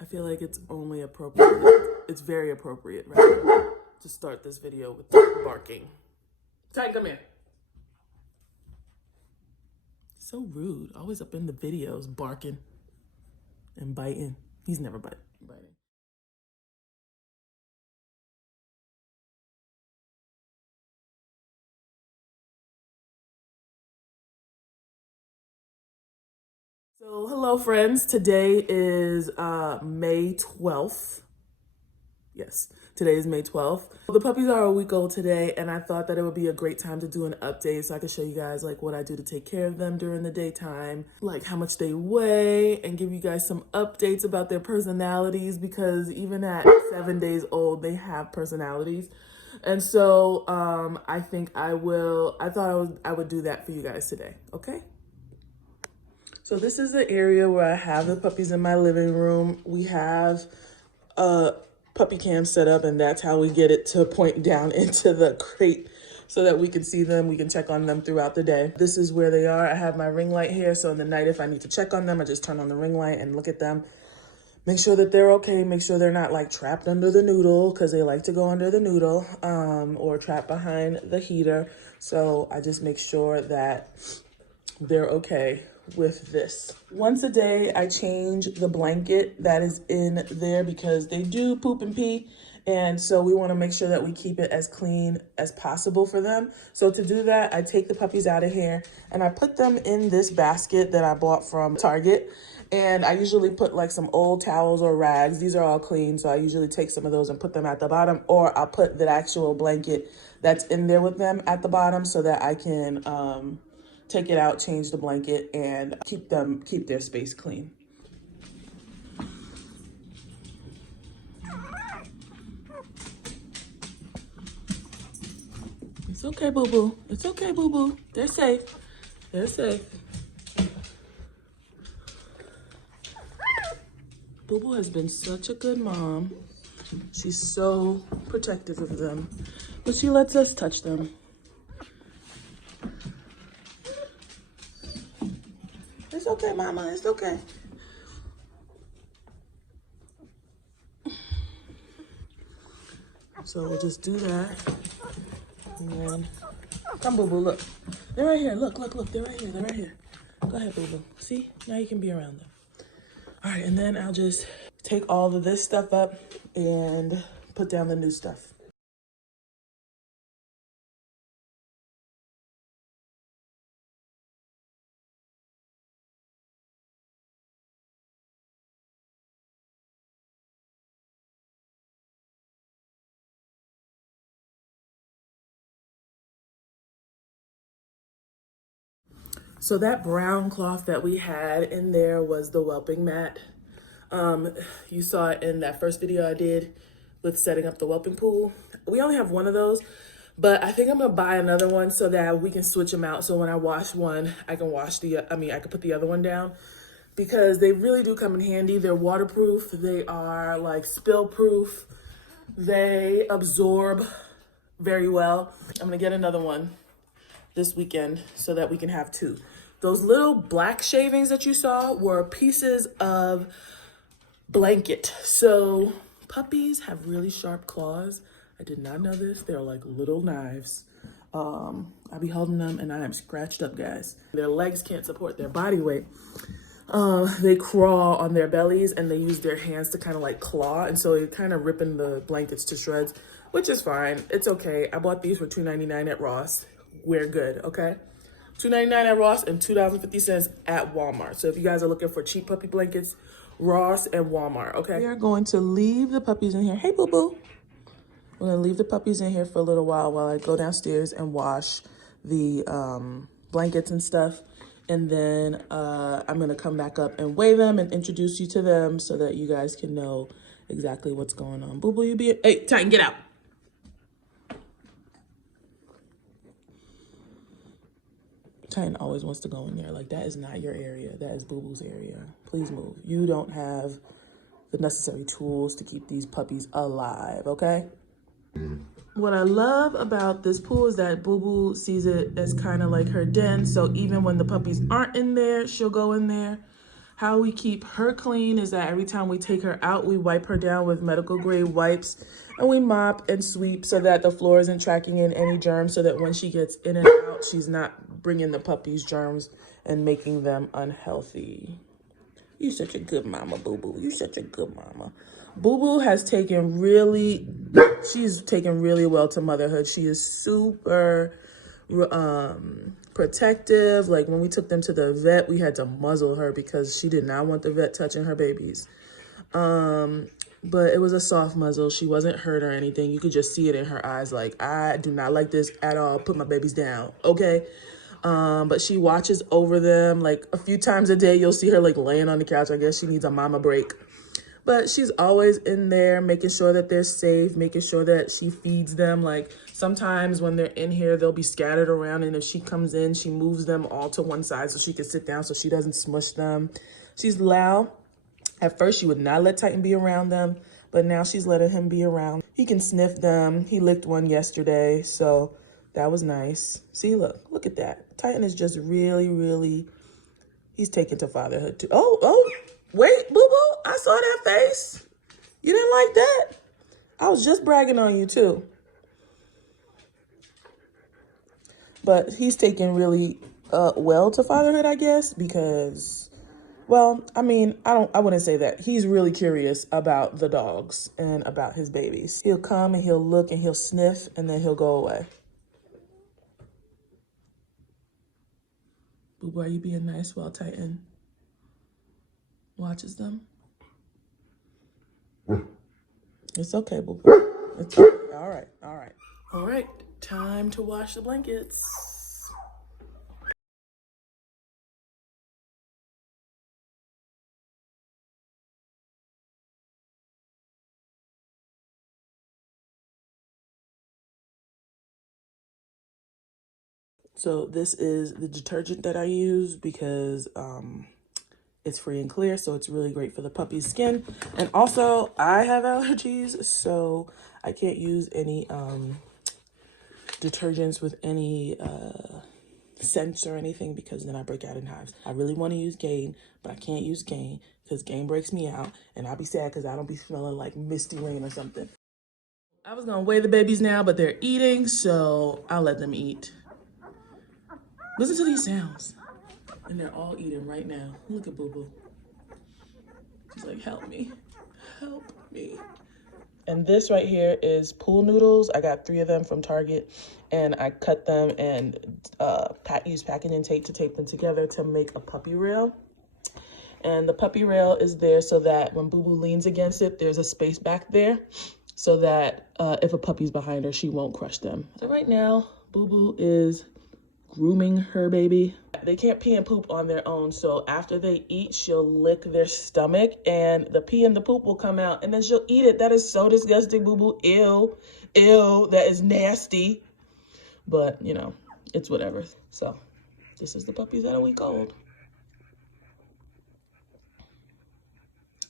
I feel like it's only appropriate. It's very appropriate, right? To start this video with barking. Titan, come here. So rude. Always up in the videos, barking and biting. He's never biting. So hello friends, today is May 12th. Yes, today is May 12th. The puppies are a week old today, and I thought that it would be a great time to do an update so I could show you guys like what I do to take care of them during the daytime, like how much they weigh, and give you guys some updates about their personalities, because even at 7 days old, they have personalities. And so I think I thought I would do that for you guys today, okay? So this is the area where I have the puppies in my living room. We have a puppy cam set up, and that's how we get it to point down into the crate so that we can see them. We can check on them throughout the day. This is where they are. I have my ring light here, so in the night if I need to check on them, I just turn on the ring light and look at them. Make sure that they're okay. Make sure they're not like trapped under the noodle, because they like to go under the noodle, or trapped behind the heater. So I just make sure that they're okay with this. Once a day, I change the blanket that is in there because they do poop and pee. And so we want to make sure that we keep it as clean as possible for them. So to do that, I take the puppies out of here and I put them in this basket that I bought from Target. And I usually put like some old towels or rags. These are all clean, so I usually take some of those and put them at the bottom, or I'll put the actual blanket that's in there with them at the bottom so that I can take it out, change the blanket, and keep their space clean. It's okay, boo-boo. It's okay, boo-boo. They're safe. They're safe. Boo-boo has been such a good mom. She's so protective of them, but she lets us touch them. It's okay, mama, it's okay. So we'll just do that. And then, come boo-boo, look. They're right here, look, they're right here, they're right here. Go ahead, boo-boo. See, now you can be around them. All right, and then I'll just take all of this stuff up and put down the new stuff. So that brown cloth that we had in there was the whelping mat. You saw it in that first video I did with setting up the whelping pool. We only have one of those, but I think I'm gonna buy another one so that we can switch them out. So when I wash one, I can put the other one down, because they really do come in handy. They're waterproof. They are like spill proof. They absorb very well. I'm gonna get another one this weekend so that we can have two. Those little black shavings that you saw were pieces of blanket. So puppies have really sharp claws. I did not know this. They're like little knives. I'll be holding them and I am scratched up, guys. Their legs can't support their body weight. They crawl on their bellies and they use their hands to kind of like claw. And so they're kind of ripping the blankets to shreds, which is fine. It's okay. I bought these for $2.99 at Ross. We're good, okay? $2.99 at Ross and $2.50 at Walmart. So if you guys are looking for cheap puppy blankets, Ross and Walmart, okay? We are going to leave the puppies in here. Hey, boo-boo. We're gonna leave the puppies in here for a little while I go downstairs and wash the blankets and stuff. And then I'm gonna come back up and weigh them and introduce you to them so that you guys can know exactly what's going on. Boo-boo, hey, Titan, get out. Titan always wants to go in there. Like, that is not your area. That is Boo-Boo's area. Please move. You don't have the necessary tools to keep these puppies alive, okay? What I love about this pool is that Boo-Boo sees it as kind of like her den. So even when the puppies aren't in there, she'll go in there. How we keep her clean is that every time we take her out, we wipe her down with medical grade wipes, and we mop and sweep so that the floor isn't tracking in any germs, so that when she gets in and out, she's not bringing the puppies germs and making them unhealthy. You such a good mama, Boo-Boo. You such a good mama. Boo-Boo has she's taken really well to motherhood. She is super protective. Like when we took them to the vet, we had to muzzle her because she did not want the vet touching her babies. But it was a soft muzzle. She wasn't hurt or anything. You could just see it in her eyes. Like, I do not like this at all. Put my babies down, okay? But she watches over them. Like a few times a day, you'll see her like laying on the couch. I guess she needs a mama break. But she's always in there making sure that they're safe, making sure that she feeds them. Like sometimes when they're in here, they'll be scattered around. And if she comes in, she moves them all to one side so she can sit down so she doesn't smush them. She's loud. At first, she would not let Titan be around them, but now she's letting him be around. He can sniff them. He licked one yesterday, so that was nice. See, look at that. Titan is just really, he's taken to fatherhood too. Oh, wait, Boo-Boo, I saw that face. You didn't like that? I was just bragging on you too. But he's taken really well to fatherhood, I guess, because, well, I mean, I wouldn't say that. He's really curious about the dogs and about his babies. He'll come and he'll look and he'll sniff and then he'll go away. Boo-Boo, are you being nice while Titan watches them? It's okay, Boo-Boo. It's okay. All right. All right, time to wash the blankets. So this is the detergent that I use because it's free and clear, so it's really great for the puppy's skin. And also, I have allergies, so I can't use any detergents with any scents or anything because then I break out in hives. I really want to use Gain, but I can't use Gain because Gain breaks me out, and I'll be sad because I don't be smelling like misty rain or something. I was gonna weigh the babies now, but they're eating, so I'll let them eat. Listen to these sounds. And they're all eating right now. Look at Boo-Boo. She's like, help me. Help me. And this right here is pool noodles. I got 3 of them from Target. And I cut them and use packaging tape to tape them together to make a puppy rail. And the puppy rail is there so that when Boo-Boo leans against it, there's a space back there so that if a puppy's behind her, she won't crush them. So right now, Boo-Boo is grooming her baby. They can't pee and poop on their own, so after they eat, she'll lick their stomach and the pee and the poop will come out and then she'll eat it. That is so disgusting, Boo-Boo. Ew, that is nasty. But, you know, it's whatever. So, this is the puppies that are a week old.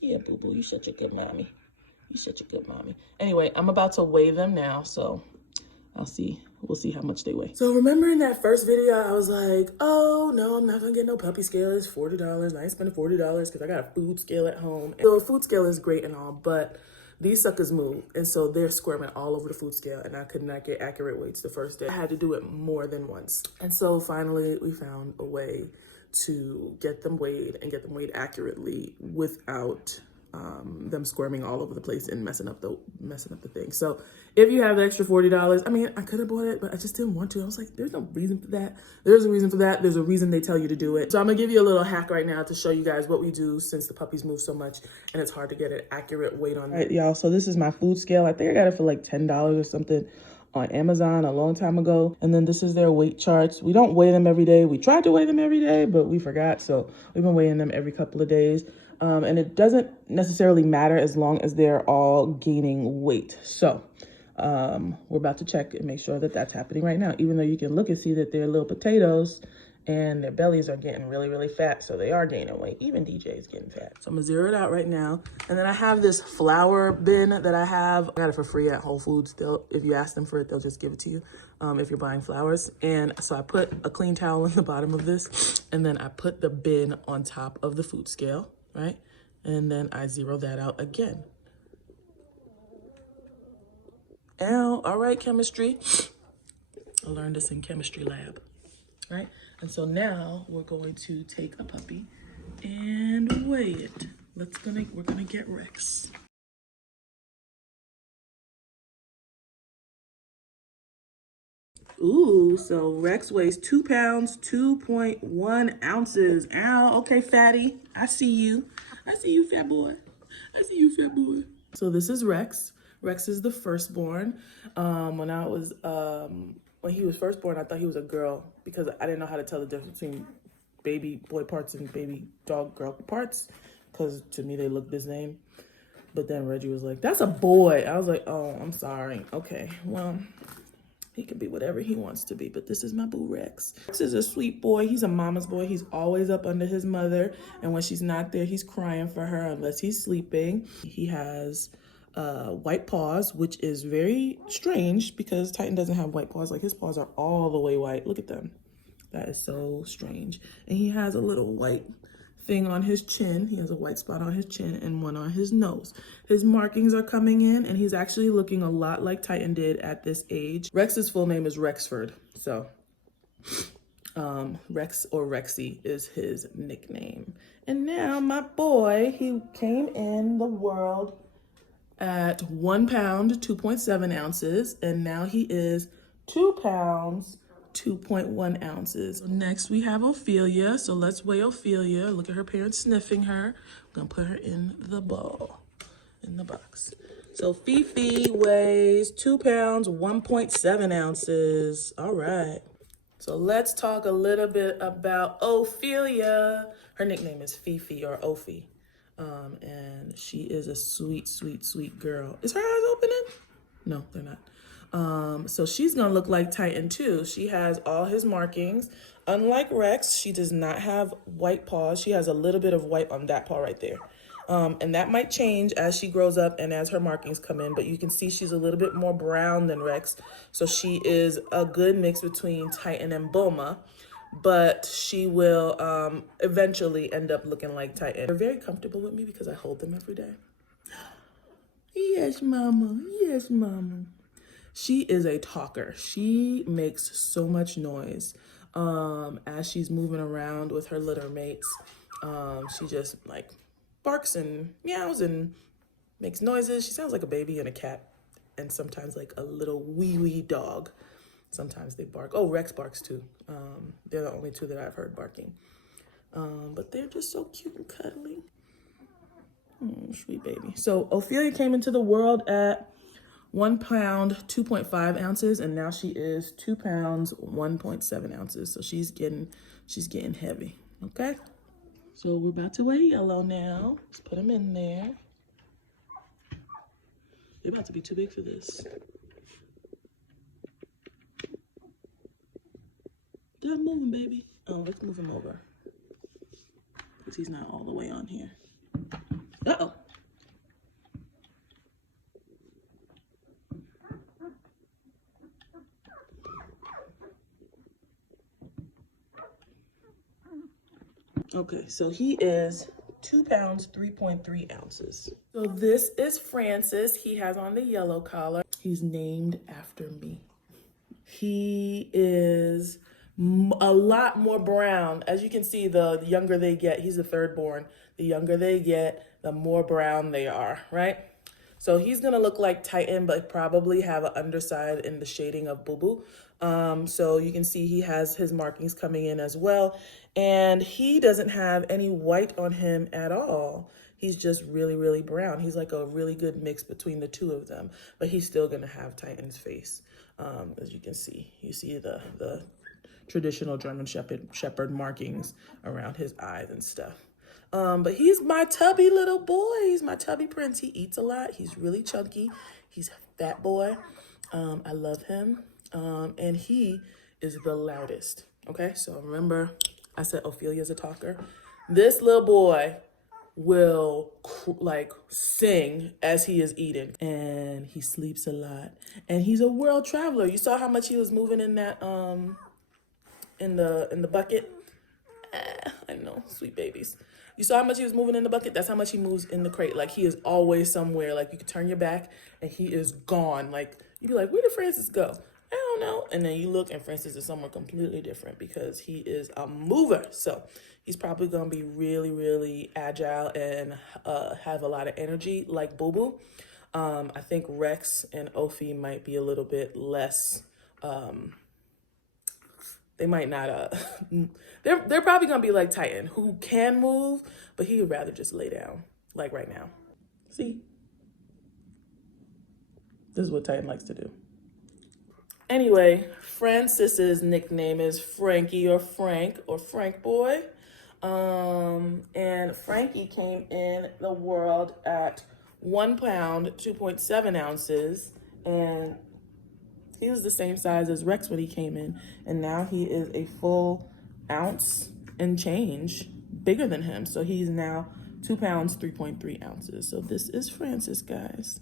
Yeah, Boo-Boo, you such a good mommy. You such a good mommy. Anyway, I'm about to weigh them now, so we'll see how much they weigh. So remember in that first video, I was like, oh no, I'm not gonna get no puppy scale. It's $40. I ain't spending $40 because I got a food scale at home. So a food scale is great and all, but these suckers move. And so they're squirming all over the food scale and I could not get accurate weights the first day. I had to do it more than once. And so finally we found a way to get them weighed and get them weighed accurately without them squirming all over the place and messing up the thing. So if you have the extra $40, I mean, I could have bought it, but I just didn't want to. I was like, there's no reason for that. There's a reason for that. There's a reason they tell you to do it. So I'm gonna give you a little hack right now to show you guys what we do since the puppies move so much and it's hard to get an accurate weight on them. All right, y'all, so this is my food scale. I think I got it for like $10 or something on Amazon a long time ago. And then this is their weight charts. We don't weigh them every day. We tried to weigh them every day, but we forgot. So we've been weighing them every couple of days. And it doesn't necessarily matter as long as they're all gaining weight. So we're about to check and make sure that that's happening right now, even though you can look and see that they're little potatoes and their bellies are getting really, really fat. So they are gaining weight. Even DJ is getting fat. So I'm gonna zero it out right now. And then I have this flour bin that I have. I got it for free at Whole Foods. If you ask them for it, they'll just give it to you if you're buying flours. And so I put a clean towel in the bottom of this, and then I put the bin on top of the food scale, right? And then I zero that out again. Ow, all right, chemistry. I learned this in chemistry lab, right? And so now we're going to take a puppy and weigh it. We're gonna get Rex. Ooh, so Rex weighs 2 pounds, 2.1 ounces. Ow, okay, fatty. I see you. I see you, fat boy. I see you, fat boy. So this is Rex. Rex is the firstborn. When he was first born, I thought he was a girl because I didn't know how to tell the difference between baby boy parts and baby dog girl parts, because to me they look the same. But then Reggie was like, "That's a boy." I was like, "Oh, I'm sorry. Okay, well, he can be whatever he wants to be, but this is my boo Rex." Rex is a sweet boy. He's a mama's boy. He's always up under his mother, and when she's not there, he's crying for her unless he's sleeping. He has white paws, which is very strange because Titan doesn't have white paws. Like, his paws are all the way white. Look at them. That is so strange. And he has a little white thing on his chin. He has a white spot on his chin and one on his nose. His markings are coming in, and he's actually looking a lot like Titan did at this age. Rex's full name is Rexford. So Rex or Rexy is his nickname. And now my boy, he came in the world at 1 pound, 2.7 ounces, and now he is 2 pounds, 2.1 ounces. Next, we have Ophelia. So let's weigh Ophelia. Look at her parents sniffing her. I'm gonna put her in the bowl, in the box. So Fifi weighs 2 pounds, 1.7 ounces. All right. So let's talk a little bit about Ophelia. Her nickname is Fifi or Ophi. And she is a sweet, sweet, sweet girl. Is her eyes opening? No, they're not. So she's gonna look like Titan too. She has all his markings. Unlike Rex, she does not have white paws. She has a little bit of white on that paw right there. And that might change as she grows up and as her markings come in, but you can see she's a little bit more brown than Rex. So she is a good mix between Titan and Bulma, but she will eventually end up looking like Titan. They're very comfortable with me because I hold them every day. Yes, mama. Yes, mama. She is a talker. She makes so much noise as she's moving around with her litter mates. She just like barks and meows and makes noises. She sounds like a baby and a cat, and sometimes like a little wee dog. Sometimes they bark. Oh, Rex barks too. They're the only two that I've heard barking. But they're just so cute and cuddly. Oh, sweet baby. So Ophelia came into the world at 1 pound, 2.5 ounces, and now she is 2 pounds, 1.7 ounces. So she's getting heavy. Okay. So we're about to weigh Yellow now. Let's put him in there. They're about to be too big for this. Stop moving, baby. Oh, let's move him over, because he's not all the way on here. Uh-oh. Okay, so he is 2 pounds, 3.3 ounces. So this is Francis. He has on the yellow collar. He's named after me. He is a lot more brown. As you can see, the younger they get, he's the third born. The younger they get, the more brown they are, right? So he's gonna look like Titan, but probably have an underside in the shading of Boo Boo. So you can see he has his markings coming in as well. And he doesn't have any white on him at all. He's just really, really brown. He's like a really good mix between the two of them, but he's still gonna have Titan's face. As you can see, you see the traditional German Shepherd markings around his eyes and stuff. But he's my tubby little boy. He's my tubby prince. He eats a lot. He's really chunky. He's a fat boy. I love him. And he is the loudest. Okay, so remember I said Ophelia's a talker. This little boy will like sing as he is eating, and he sleeps a lot, and he's a world traveler. You saw how much he was moving in that in the bucket. I know, sweet babies. You saw how much he was moving in the bucket? That's how much he moves in the crate. Like, he is always somewhere. Like, you could turn your back and he is gone. Like, you'd be like, where did Francis go? I don't know. And then you look and Francis is somewhere completely different because he is a mover. So he's probably going to be really, really agile and have a lot of energy like Boo Boo. I think Rex and Ophi might be a little bit less... they might not, they're probably gonna be like Titan, who can move, but he would rather just lay down, like right now. See? This is what Titan likes to do. Anyway, Francis's nickname is Frankie or Frank Boy. And Frankie came in the world at 1 pound, 2.7 ounces, and he was the same size as Rex when he came in, and now he is a full ounce and change bigger than him. So he's now 2 pounds, 3.3 ounces. So this is Francis, guys.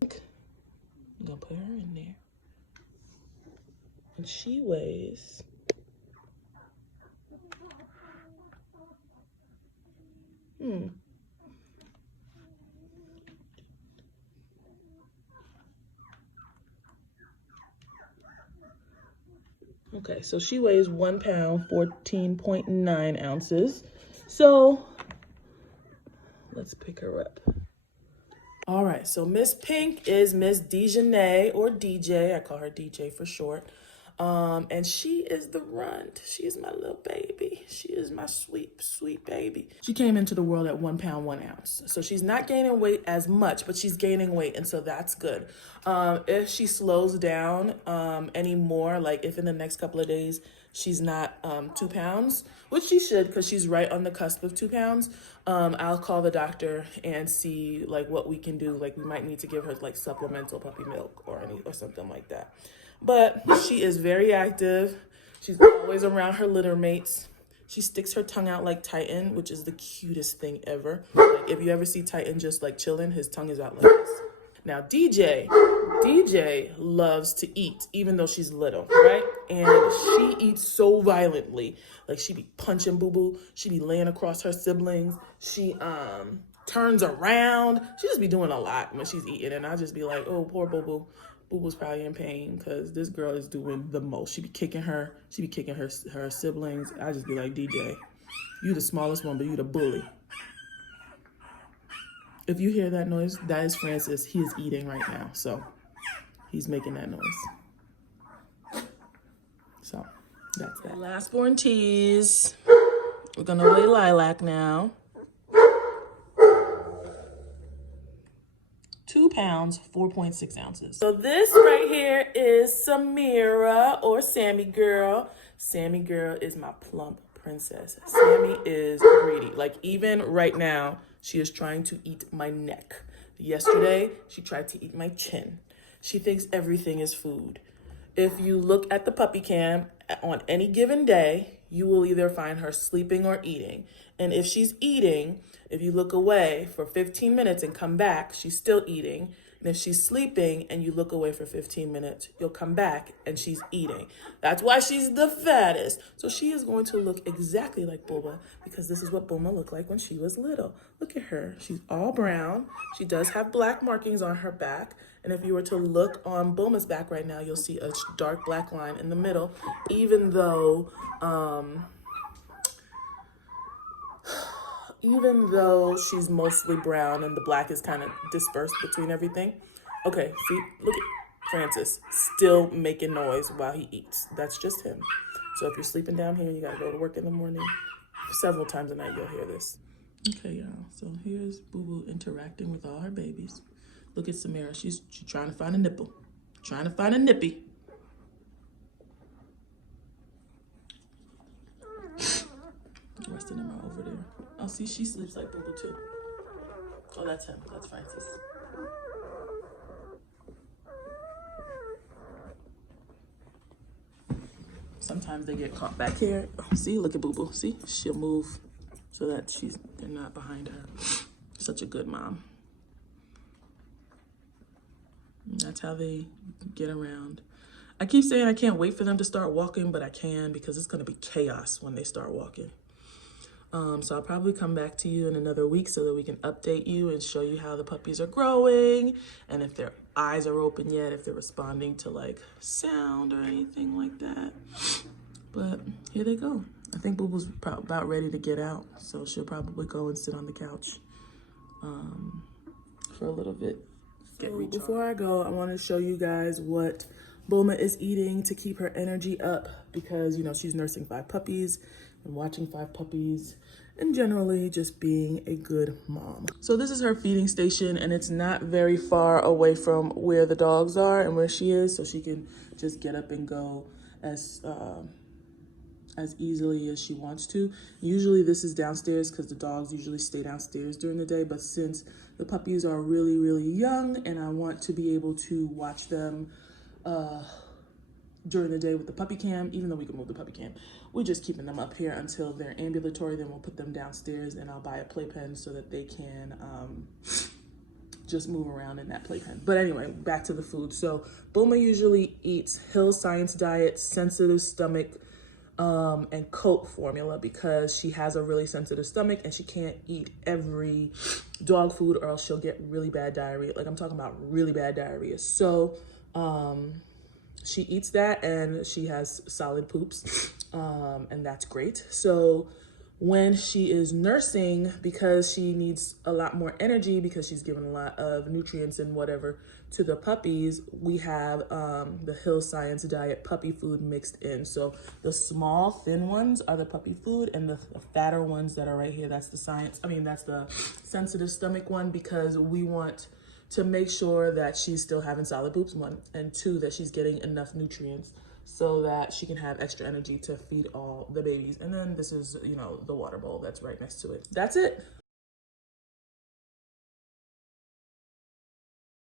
I'm gonna put her in there. And she weighs... Okay, so she weighs 1 pound, 14.9 ounces. So let's pick her up. All right, so Miss Pink is Miss Dejanay, or DJ. I call her DJ for short. And she is the runt. She is my little baby. She is my sweet, sweet baby. She came into the world at 1 pound, 1 ounce. So she's not gaining weight as much, but she's gaining weight, and so that's good. If she slows down anymore, like if in the next couple of days she's not 2 pounds, which she should because she's right on the cusp of 2 pounds, I'll call the doctor and see like what we can do. Like, we might need to give her like supplemental puppy milk or something like that. But she is very active. She's always around her litter mates. She sticks her tongue out like Titan, which is the cutest thing ever. Like, if you ever see Titan just like chilling, his tongue is out like this. Now, DJ loves to eat, even though she's little, right? And she eats so violently. Like, she be punching Boo Boo. She be laying across her siblings. She turns around. She just be doing a lot when she's eating. And I just be like, oh, poor Boo Boo. Boo Boo's probably in pain because this girl is doing the most. She be kicking her siblings. I just be like, DJ, you the smallest one, but you the bully. If you hear that noise, that is Francis. He is eating right now, so he's making that noise. So that's that. Last born tease. We're gonna weigh Lilac now. 2 pounds, 4.6 ounces. So this right here is Samira, or Sammy Girl. Sammy Girl is my plump princess. Sammy is greedy. Like, even right now, she is trying to eat my neck. Yesterday, she tried to eat my chin. She thinks everything is food. If you look at the puppy cam on any given day, you will either find her sleeping or eating. And if she's eating, if you look away for 15 minutes and come back, she's still eating. And if she's sleeping and you look away for 15 minutes, you'll come back and she's eating. That's why she's the fattest. So she is going to look exactly like Boba, because this is what Boba looked like when she was little. Look at her. She's all brown. She does have black markings on her back. And if you were to look on Boma's back right now, you'll see a dark black line in the middle, even though she's mostly brown and the black is kind of dispersed between everything. Okay, see, look at Francis, still making noise while he eats. That's just him. So if you're sleeping down here and you gotta go to work in the morning, several times a night you'll hear this. Okay, y'all, so here's Boo Boo interacting with all her babies. Look at Samira, she's trying to find a nipple. Trying to find a nippy. The rest of them are over there. Oh, see, she sleeps like Boo Boo too. Oh, that's him. That's Francis. sometimes they get caught back here. Oh, see, look at Boo Boo. See, she'll move so that they're not behind her. Such a good mom. And that's how they get around. I keep saying I can't wait for them to start walking, but I can, because it's going to be chaos when they start walking. So I'll probably come back to you in another week so that we can update you and show you how the puppies are growing, and if their eyes are open yet, if they're responding to like sound or anything like that. But here they go. I think Boo Boo's about ready to get out, so she'll probably go and sit on the couch for a little bit. So before I go, I want to show you guys what Bulma is eating to keep her energy up, because, you know, she's nursing 5 puppies and watching 5 puppies and generally just being a good mom. So this is her feeding station, and it's not very far away from where the dogs are and where she is, so she can just get up and go as easily as she wants to. Usually this is downstairs because the dogs usually stay downstairs during the day, but since the puppies are really, really young and I want to be able to watch them during the day with the puppy cam, even though we can move the puppy cam, we're just keeping them up here until they're ambulatory. Then we'll put them downstairs, and I'll buy a playpen so that they can just move around in that playpen. But anyway, back to the food. So Bulma usually eats Hill Science Diet, sensitive stomach, and Coke formula, because she has a really sensitive stomach and she can't eat every dog food or else she'll get really bad diarrhea. Like, I'm talking about really bad diarrhea. So she eats that, and she has solid poops, and that's great. So when she is nursing, because she needs a lot more energy because she's given a lot of nutrients and whatever to the puppies, we have the Hill Science Diet puppy food mixed in. So the small thin ones are the puppy food, and the fatter ones that are right here, that's the that's the sensitive stomach one, because we want to make sure that she's still having solid poops, 1, and 2, that she's getting enough nutrients so that she can have extra energy to feed all the babies. And then this is, you know, the water bowl that's right next to it. That's it.